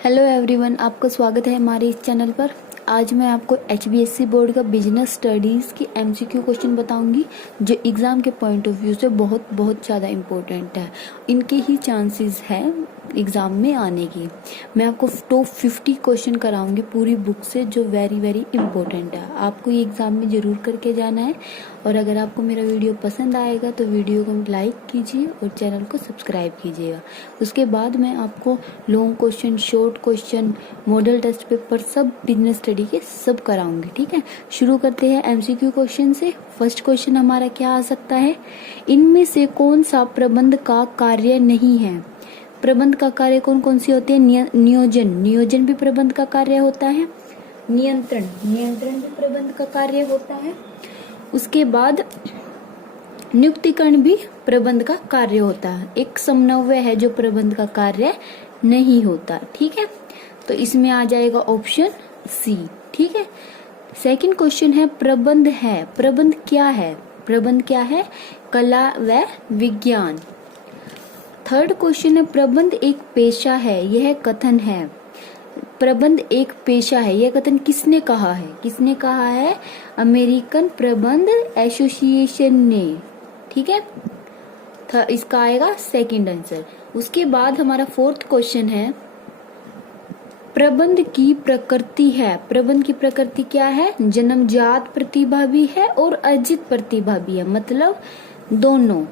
Hello everyone, आपका स्वागत है हमारे इस चैनल पर। आज मैं आपको HBSC बोर्ड का बिजनेस स्टडीज़ की MCQ क्वेश्चन बताऊंगी जो एग्ज़ाम के पॉइंट ऑफ व्यू से बहुत ज़्यादा इम्पोर्टेंट है। इनके ही चांसेस हैं एग्ज़ाम में आने की। मैं आपको टॉप 50 क्वेश्चन कराऊंगी पूरी बुक से जो वेरी इम्पोर्टेंट है। आपको ये एग्ज़ाम में ज़रूर करके जाना है। और अगर आपको मेरा वीडियो पसंद आएगा तो वीडियो को लाइक कीजिए और चैनल को सब्सक्राइब कीजिएगा। उसके बाद मैं आपको long question, short question, model test paper सब बिजनेस स्टडी के सब कराऊंगी। ठीक है, शुरू करते हैं MCQ क्वेश्चन से। फर्स्ट क्वेश्चन हमारा क्या आ सकता है? इनमें से कौन सा प्रबंध का कार्य नहीं है? प्रबंध का कार्य कौन कौन सी होती है? नियोजन भी प्रबंध का कार्य होता है। नियंत्रण भी प्रबंध का कार्य होता है। उसके बाद नियुक्तिकरण भी प्रबंध का कार्य होता है। एक समन्वय है जो प्रबंध का कार्य नहीं होता। ठीक है, तो इसमें आ जाएगा ऑप्शन सी। ठीक है, सेकंड क्वेश्चन है प्रबंध है। प्रबंध क्या है? प्रबंध क्या है? कला व विज्ञान। थर्ड क्वेश्चन है प्रबंध एक पेशा है। यह कथन है प्रबंध एक पेशा है, यह कथन किसने कहा है? किसने कहा है? अमेरिकन प्रबंध एसोसिएशन ने। ठीक है, इसका आएगा सेकंड आंसर। उसके बाद हमारा फोर्थ क्वेश्चन है प्रबंध की प्रकृति है। प्रबंध की प्रकृति क्या है? जन्मजात प्रतिभा भी है और अर्जित प्रतिभा भी है, मतलब दोनों,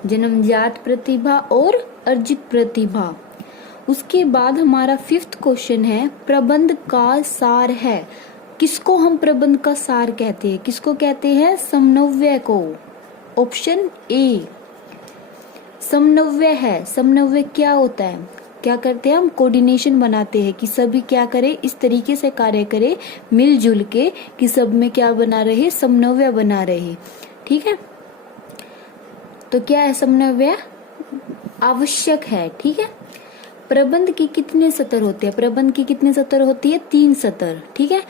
जन्मजात प्रतिभा और अर्जित प्रतिभा। उसके बाद हमारा फिफ्थ क्वेश्चन है प्रबंध का सार है। किसको हम प्रबंध का सार कहते हैं? किसको कहते हैं? समन्वय को। ऑप्शन ए समन्वय है। समन्वय क्या होता है? क्या करते हैं हम? कोऑर्डिनेशन बनाते हैं कि सभी क्या करें, इस तरीके से कार्य करें मिलजुल के कि सब में क्या बना रहे? समन्वय बना रहे। ठीक है, तो क्या है? समन्वय आवश्यक है। ठीक है, प्रबंध की कितने सतर होते हैं? प्रबंध की कितने सतर होती है? 3 सतर। ठीक है,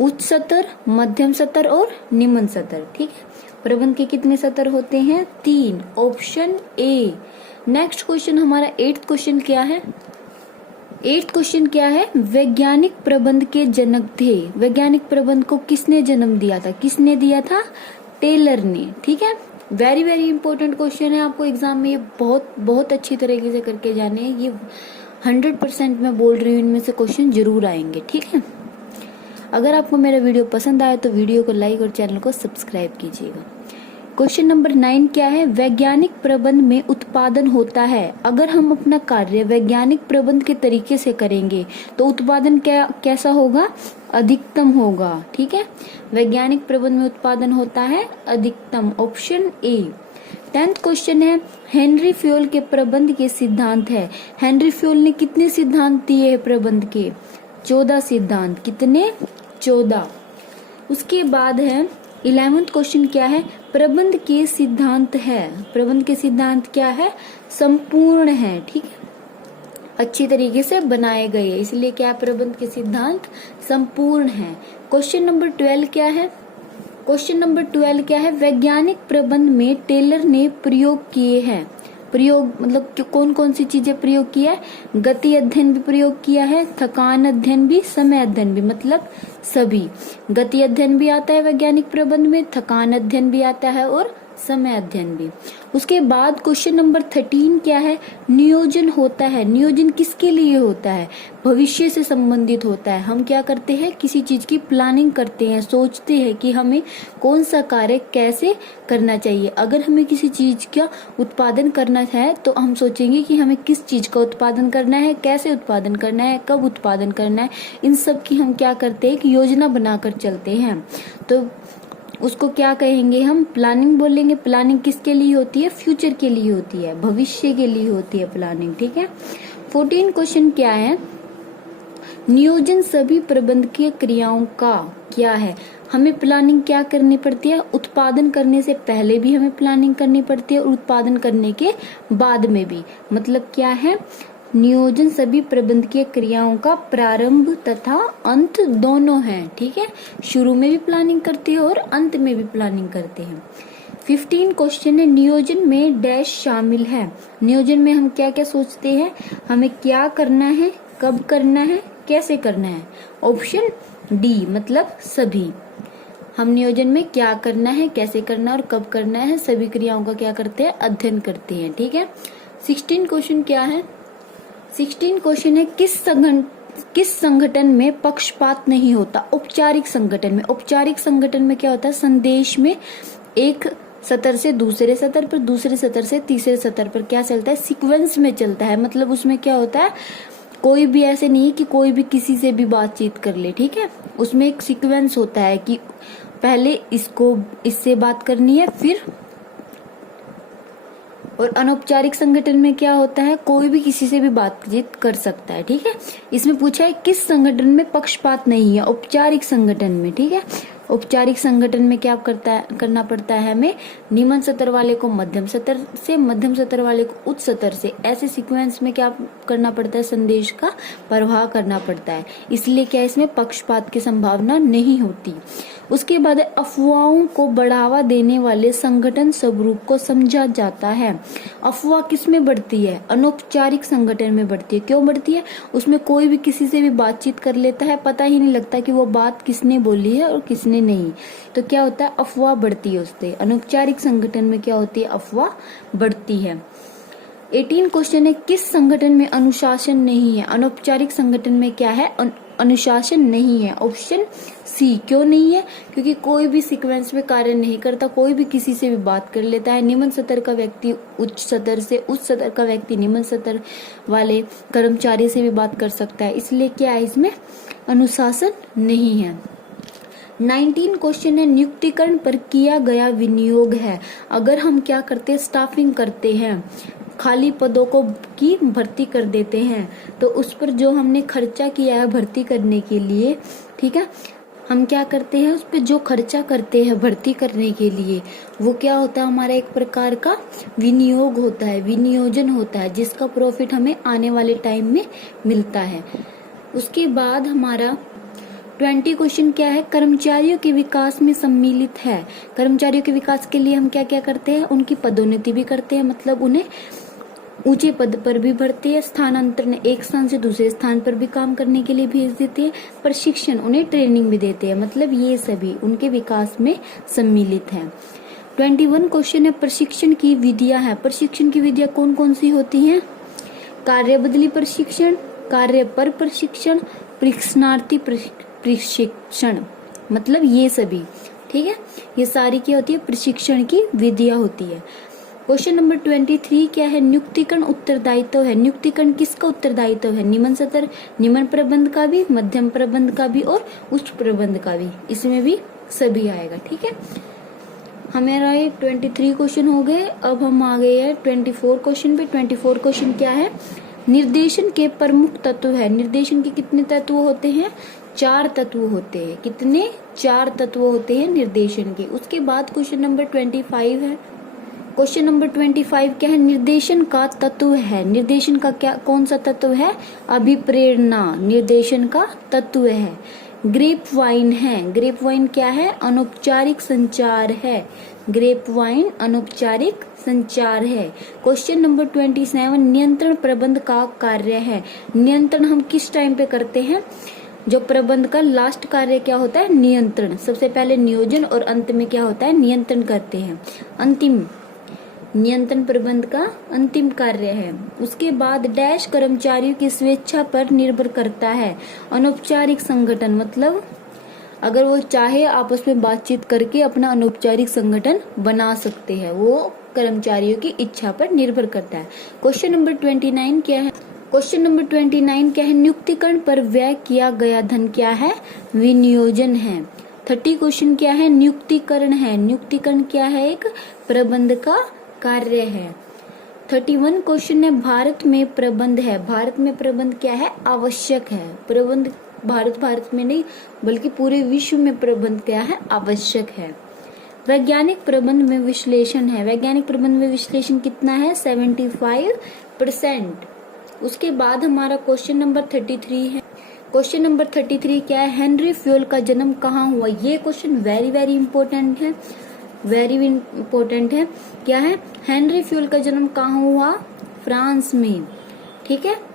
उच्च सतर, मध्यम सतर और निम्न सतर। ठीक है, प्रबंध के कितने सतर होते हैं? 3। Option A. नेक्स्ट क्वेश्चन हमारा 8th क्वेश्चन क्या है? 8th क्वेश्चन क्या है? वैज्ञानिक प्रबंध के जनक थे। वैज्ञानिक प्रबंध को किसने जन्म दिया था? किसने दिया था? टेलर ने। ठीक है, वेरी इंपॉर्टेंट क्वेश्चन है। आपको एग्जाम में ये बहुत अच्छी तरीके से करके जाने हैं। ये 100% मैं बोल रही हूँ, इनमें से क्वेश्चन जरूर आएंगे। ठीक है, अगर आपको मेरा वीडियो पसंद आए तो वीडियो को लाइक और चैनल को सब्सक्राइब कीजिएगा। क्वेश्चन नंबर 9 क्या है? वैज्ञानिक प्रबंध में उत्पादन होता है। अगर हम अपना कार्य वैज्ञानिक प्रबंध के तरीके से करेंगे तो उत्पादन कैसा होगा? अधिकतम होगा। ठीक है, वैज्ञानिक प्रबंध में उत्पादन होता है अधिकतम। Option A. 10th क्वेश्चन है हेनरी फ्योल के प्रबंध के सिद्धांत है। हेनरी फ्योल ने कितने सिद्धांत दिए हैं प्रबंध के? 14 सिद्धांत। कितने? 14। उसके बाद है 11th क्वेश्चन क्या है? प्रबंध के सिद्धांत है। प्रबंध के सिद्धांत क्या है? संपूर्ण है। ठीक है, अच्छी तरीके से बनाए गए हैं, इसलिए क्या है? प्रबंध के सिद्धांत संपूर्ण है। क्वेश्चन नंबर 12 क्या है? क्वेश्चन नंबर 12 क्या है? वैज्ञानिक प्रबंध में टेलर ने प्रयोग किए हैं। प्रयोग मतलब कौन कौन सी चीजें प्रयोग किया है? गति अध्ययन भी प्रयोग किया है, थकान अध्ययन भी, समय अध्ययन भी, मतलब सभी। गति अध्ययन भी आता है वैज्ञानिक प्रबंध में, थकान अध्ययन भी आता है और समय अध्ययन भी। उसके बाद क्वेश्चन नंबर 13 क्या है? नियोजन होता है। नियोजन किसके लिए होता है? भविष्य से संबंधित होता है। हम क्या करते हैं? किसी चीज की प्लानिंग करते हैं, सोचते हैं कि हमें कौन सा कार्य कैसे करना चाहिए। अगर हमें किसी चीज का उत्पादन करना है तो हम सोचेंगे कि हमें किस चीज का उत्पादन करना है, कैसे उत्पादन करना है, कब उत्पादन करना है। इन सब की हम क्या करते हैं? कि योजना बनाकर चलते हैं, तो उसको क्या कहेंगे? हम प्लानिंग बोलेंगे। प्लानिंग किसके लिए होती है? फ्यूचर के लिए होती है, भविष्य के लिए होती है प्लानिंग। ठीक है, 14 क्वेश्चन क्या है? नियोजन सभी प्रबंधकीय क्रियाओं का क्या है? हमें प्लानिंग क्या करनी पड़ती है? उत्पादन करने से पहले भी हमें प्लानिंग करनी पड़ती है और उत्पादन करने के बाद में भी। मतलब क्या है? नियोजन सभी प्रबंधकीय क्रियाओं का प्रारंभ तथा अंत दोनों है। ठीक है, शुरू में भी प्लानिंग करते हैं और अंत में भी प्लानिंग करते हैं। 15 क्वेश्चन है नियोजन में डैश शामिल है। नियोजन में हम क्या क्या सोचते हैं, हमें क्या करना है, कब करना है, कैसे करना है। ऑप्शन डी मतलब सभी। हम नियोजन में क्या करना है, कैसे करना है और कब करना है, सभी क्रियाओं का क्या करते हैं, अध्ययन करते हैं। ठीक है। 16 क्वेश्चन क्या है, 16 क्वेश्चन है किस संगठन में पक्षपात नहीं होता। औपचारिक संगठन में। औपचारिक संगठन में क्या होता है, संदेश में एक सतर से दूसरे सतर पर, दूसरे सतर से तीसरे सतर पर क्या चलता है, सीक्वेंस में चलता है। मतलब उसमें क्या होता है, कोई भी ऐसे नहीं है कि कोई भी किसी से भी बातचीत कर ले। ठीक है। उसमें एक सीक्वेंस होता है कि पहले इससे बात करनी है फिर। और अनौपचारिक संगठन में क्या होता है, कोई भी किसी से भी बातचीत कर सकता है। ठीक है। इसमें पूछा है किस संगठन में पक्षपात नहीं है, औपचारिक संगठन में। ठीक है। औपचारिक संगठन में क्या करना पड़ता है हमें, निम्न सतर वाले को मध्यम सतर से, मध्यम सतर वाले को उच्च सतर से, ऐसे सीक्वेंस में क्या करना पड़ता है, संदेश का प्रवाह करना पड़ता है। इसलिए क्या इसमें पक्षपात की संभावना नहीं होती। उसके बाद अफवाहों को बढ़ावा देने वाले संगठन स्वरूप को समझा जाता है। अफवाह किस में बढ़ती है, अनौपचारिक संगठन में बढ़ती है। क्यों बढ़ती है, उसमें कोई भी किसी से भी बातचीत कर लेता है, पता ही नहीं लगता कि वो बात किसने बोली है और किसने नहीं। तो क्या होता है, अफवाह बढ़ती है उससे। अनौपचारिक संगठन में क्या होती है, अफवाह बढ़ती है। 18 क्वेश्चन है किस संगठन में अनुशासन नहीं है। अनौपचारिक संगठन में क्या है, अनुशासन नहीं है। Option C. क्यों नहीं है, क्योंकि कोई भी सीक्वेंस में कार्य नहीं करता, कोई भी किसी से भी बात कर लेता है। निम्न सतर का व्यक्ति उच्च सतर से, उच्च सतर का व्यक्ति निम्न सतर वाले कर्मचारी से भी बात कर सकता है। इसलिए क्या है, इसमें अनुशासन नहीं है। 19 क्वेश्चन है नियुक्तिकरण पर किया गया विनियोग है। अगर हम क्या करते हैं, स्टाफिंग करते हैं, खाली पदों को की भर्ती कर देते हैं, तो उस पर जो हमने खर्चा किया है भर्ती करने के लिए, ठीक है, हम क्या करते हैं, उस पर जो खर्चा करते हैं भर्ती करने के लिए, वो क्या होता है, हमारा एक प्रकार का विनियोग होता है, विनियोजन होता है, जिसका प्रॉफिट हमें आने वाले टाइम में मिलता है। उसके बाद हमारा 20 क्वेश्चन क्या है, कर्मचारियों के विकास में सम्मिलित है। कर्मचारियों के विकास के लिए हम क्या क्या करते हैं, उनकी पदोन्नति भी करते हैं, मतलब उन्हें ऊंचे पद पर भी भरते हैं, स्थानांतरण एक स्थान से दूसरे स्थान पर भी काम करने के लिए भेज देते हैं, प्रशिक्षण उन्हें ट्रेनिंग भी देते हैं। मतलब ये सभी उनके विकास में सम्मिलित है। 21 क्वेश्चन है प्रशिक्षण की विधियां है। प्रशिक्षण की विधियां कौन कौन सी होती हैं, कार्य बदली प्रशिक्षण, कार्य पर प्रशिक्षण, प्रशिक्षणार्थी प्रशिक्षण, मतलब ये सभी। ठीक है, ये सारी क्या होती है, प्रशिक्षण की विधियां होती है। क्वेश्चन नंबर 23 क्या है, नियुक्तिकरण उत्तरदायित्व है। नियुक्तिकरण किसका उत्तरदायित्व है, निम्न सतर, निम्न प्रबंध का भी, मध्यम प्रबंध का भी और उच्च प्रबंध का भी, इसमें भी सभी आएगा। ठीक है, हमारा ये 23 क्वेश्चन हो गए। अब हम आ गए हैं 24 क्वेश्चन पे। 24 क्वेश्चन क्या है, निर्देशन के प्रमुख तत्व है। निर्देशन के कितने तत्व होते हैं, 4 तत्व होते हैं। कितने, 4 तत्व होते हैं निर्देशन के। उसके बाद क्वेश्चन नंबर 25 है। क्वेश्चन नंबर 25 क्या है, निर्देशन का तत्व है। निर्देशन का क्या, कौन सा तत्व है, अभिप्रेरणा निर्देशन का तत्व है। ग्रेप वाइन है। ग्रेप वाइन क्या है, अनौपचारिक संचार है। ग्रेप वाइन अनौपचारिक संचार है। क्वेश्चन नंबर 27 नियंत्रण प्रबंध का कार्य है। नियंत्रण हम किस टाइम पे करते हैं, जो प्रबंध का लास्ट कार्य क्या होता है, नियंत्रण। सबसे पहले नियोजन और अंत में क्या होता है, नियंत्रण करते हैं। अंतिम नियंत्रण प्रबंध का अंतिम कार्य है। उसके बाद डैश कर्मचारियों की स्वेच्छा पर निर्भर करता है। अनौपचारिक संगठन मतलब अगर वो चाहे आपस में बातचीत करके अपना अनौपचारिक संगठन बना सकते हैं, वो कर्मचारियों की इच्छा पर निर्भर करता है। क्वेश्चन नंबर 29 क्या है, क्वेश्चन नंबर 29 क्या है, नियुक्तिकरण पर व्यय किया गया धन क्या है, विनियोजन है। 30 क्वेश्चन क्या है, नियुक्तिकरण है। नियुक्तिकरण क्या है, एक प्रबंध का कार्य है। 31 क्वेश्चन है, भारत में प्रबंध है। भारत में प्रबंध क्या है, आवश्यक है। प्रबंध भारत में नहीं बल्कि पूरे विश्व में प्रबंध क्या है, आवश्यक है। वैज्ञानिक प्रबंध में विश्लेषण है। वैज्ञानिक प्रबंध में विश्लेषण कितना है, 75%। उसके बाद हमारा क्वेश्चन नंबर 33 है। क्वेश्चन नंबर 33 क्या है, हेनरी फ्यूल का जन्म कहाँ हुआ। ये क्वेश्चन वेरी इंपॉर्टेंट है, वेरी इंपॉर्टेंट है। क्या है, हेनरी फ्यूल का जन्म कहाँ हुआ, फ्रांस में। ठीक है,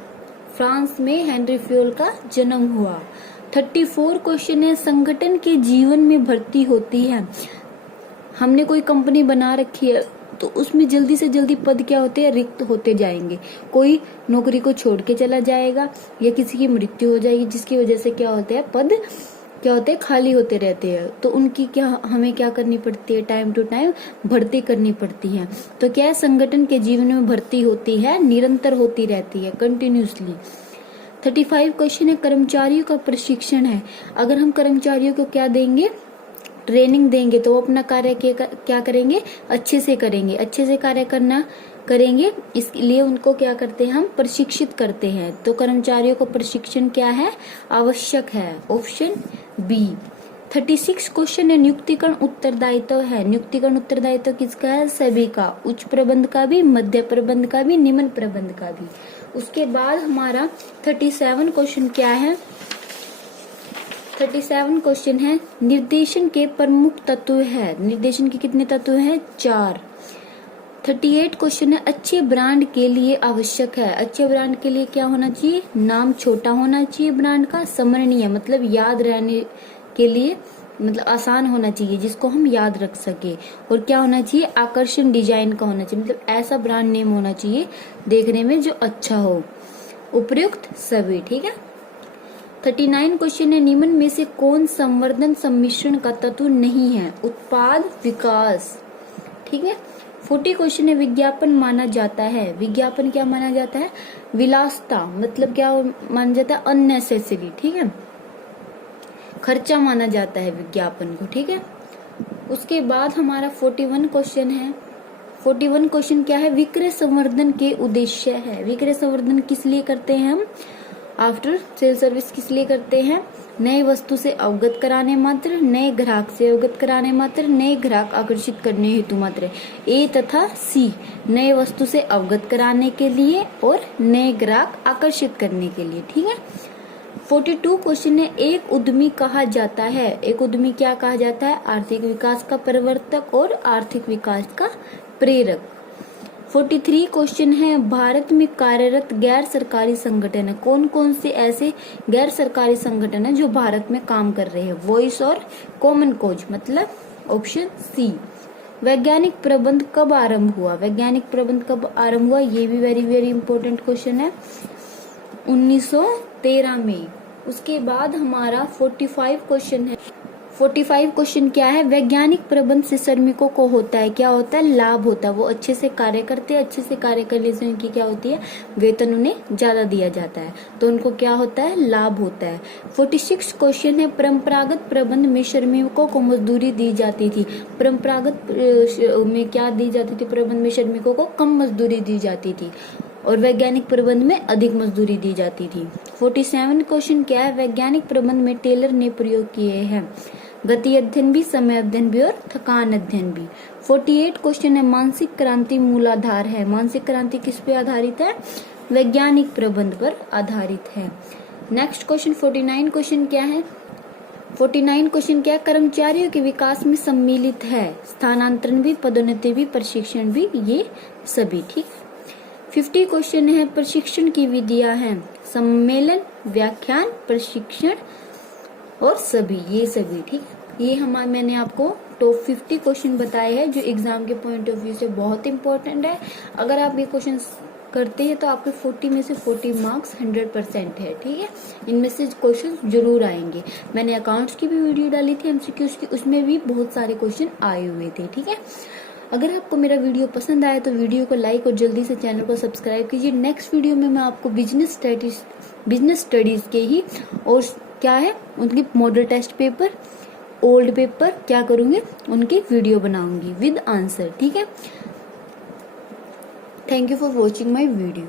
फ्रांस में हेनरी फ्योल का जन्म हुआ। 34 क्वेश्चन है, संगठन के जीवन में भर्ती होती है। हमने कोई कंपनी बना रखी है तो उसमें जल्दी से जल्दी पद क्या होते हैं, रिक्त होते जाएंगे। कोई नौकरी को छोड़ के चला जाएगा या किसी की मृत्यु हो जाएगी, जिसकी वजह से क्या होते हैं, पद क्या होते हैं, खाली होते रहते हैं। तो उनकी क्या हमें क्या करनी पड़ती है, टाइम टू टाइम भर्ती करनी पड़ती है। तो क्या है, संगठन के जीवन में भर्ती होती है, निरंतर होती रहती है, कंटिन्यूसली। 35 क्वेश्चन है, कर्मचारियों का प्रशिक्षण है। अगर हम कर्मचारियों को क्या देंगे, ट्रेनिंग देंगे, तो वो अपना कार्य क्या करेंगे, अच्छे से करेंगे, अच्छे से कार्य करना करेंगे। इसलिए उनको क्या करते हैं, हम प्रशिक्षित करते हैं। तो कर्मचारियों को प्रशिक्षण क्या है, आवश्यक है, ऑप्शन बी। 36 क्वेश्चन है, नियुक्तिकरण उत्तरदायित्व है। नियुक्तिकरण उत्तरदायित्व किसका है, सभी का, उच्च प्रबंध का भी, मध्य प्रबंध का भी, निम्न प्रबंध का भी। उसके बाद हमारा 37 क्वेश्चन क्या है, 37 क्वेश्चन है, निर्देशन के प्रमुख तत्व है। निर्देशन के कितने तत्व हैं, 4। 38 क्वेश्चन है, अच्छे ब्रांड के लिए आवश्यक है। अच्छे ब्रांड के लिए क्या होना चाहिए, नाम छोटा होना चाहिए ब्रांड का, स्मरणीय मतलब याद रहने के लिए, मतलब आसान होना चाहिए जिसको हम याद रख सके। और क्या होना चाहिए, आकर्षण डिजाइन का होना चाहिए, मतलब ऐसा ब्रांड नेम होना चाहिए देखने में जो अच्छा हो। उपयुक्त सभी, ठीक है। 39 क्वेश्चन है, निम्न में से कौन संवर्धन सम्मिश्रण का तत्व नहीं है, उत्पाद विकास, ठीक है। 40 क्वेश्चन है, विज्ञापन माना जाता है। विज्ञापन क्या माना जाता है, विलासता, मतलब क्या माना जाता है, अननेसेसरी, ठीक है, खर्चा माना जाता है विज्ञापन को, ठीक है। उसके बाद हमारा 41 क्वेश्चन है। 41 क्वेश्चन क्या है, विक्रय संवर्धन के उद्देश्य है। विक्रय संवर्धन किस लिए करते हैं हम, आफ्टर सेल सर्विस किस लिए करते हैं, नए वस्तु से अवगत कराने मात्र, नए ग्राहक से अवगत कराने मात्र, नए ग्राहक आकर्षित करने हेतु मात्र। ए तथा सी, नए वस्तु से अवगत कराने के लिए और नए ग्राहक आकर्षित करने के लिए, ठीक है। 42 क्वेश्चन है, एक उद्यमी कहा जाता है। एक उद्यमी क्या कहा जाता है, आर्थिक विकास का प्रवर्तक और आर्थिक विकास का प्रेरक। 43 क्वेश्चन है, भारत में कार्यरत गैर सरकारी संगठन है। कौन कौन से ऐसे गैर सरकारी संगठन है जो भारत में काम कर रहे हैं, वॉइस और कॉमन कॉज, मतलब ऑप्शन सी। वैज्ञानिक प्रबंध कब आरंभ हुआ, वैज्ञानिक प्रबंध कब आरंभ हुआ, ये भी वेरी वेरी इंपॉर्टेंट क्वेश्चन है, 1913 में। उसके बाद हमारा 45 क्वेश्चन है। 45 क्वेश्चन क्या है, वैज्ञानिक प्रबंध से श्रमिकों को होता है, क्या होता है, लाभ होता है। वो अच्छे से कार्य करते हैं, अच्छे से कार्य करने से उनकी क्या होती है, वेतन उन्हें ज्यादा दिया जाता है, तो उनको क्या होता है, लाभ होता है। 46 क्वेश्चन है, परंपरागत प्रबंध में श्रमिकों को मजदूरी दी जाती थी। परंपरागत में क्या दी जाती थी, प्रबंध में श्रमिकों को कम मजदूरी दी जाती थी और वैज्ञानिक प्रबंध में अधिक मजदूरी दी जाती थी। 47 क्वेश्चन क्या है, वैज्ञानिक प्रबंध में टेलर ने प्रयोग किए हैं गति अध्ययन भी, समय अध्ययन भी और थकान अध्ययन भी। 48 क्वेश्चन है, मानसिक क्रांति मूलाधार है। मानसिक क्रांति किस पे आधारित है, वैज्ञानिक प्रबंध पर आधारित है। नेक्स्ट क्वेश्चन 49 क्वेश्चन क्या है, 49 क्वेश्चन क्या है, कर्मचारियों के विकास में सम्मिलित है, स्थानांतरण भी, पदोन्नति भी, प्रशिक्षण भी, ये सभी, ठीक। 50 क्वेश्चन है, प्रशिक्षण की विधियां हैं, सम्मेलन, व्याख्यान, प्रशिक्षण और सभी, ये सभी, ठीक। ये मैंने आपको टॉप 50 क्वेश्चन बताए हैं जो एग्जाम के पॉइंट ऑफ व्यू से बहुत इंपॉर्टेंट है। अगर आप ये क्वेश्चन करते हैं तो आपके 40 में से 40 मार्क्स 100% है, ठीक है। इनमें से क्वेश्चन जरूर आएंगे। मैंने अकाउंट्स की भी वीडियो डाली थी एमसीक्यूज की, उसमें भी बहुत सारे क्वेश्चन आए हुए थे, ठीक है। अगर आपको मेरा वीडियो पसंद आया तो वीडियो को लाइक और जल्दी से चैनल को सब्सक्राइब कीजिए। नेक्स्ट वीडियो में मैं आपको बिजनेस स्टडीज के ही और क्या है उनके model test paper, old paper क्या करूंगी, उनकी वीडियो बनाऊंगी विद आंसर, ठीक है। Thank you for watching my video.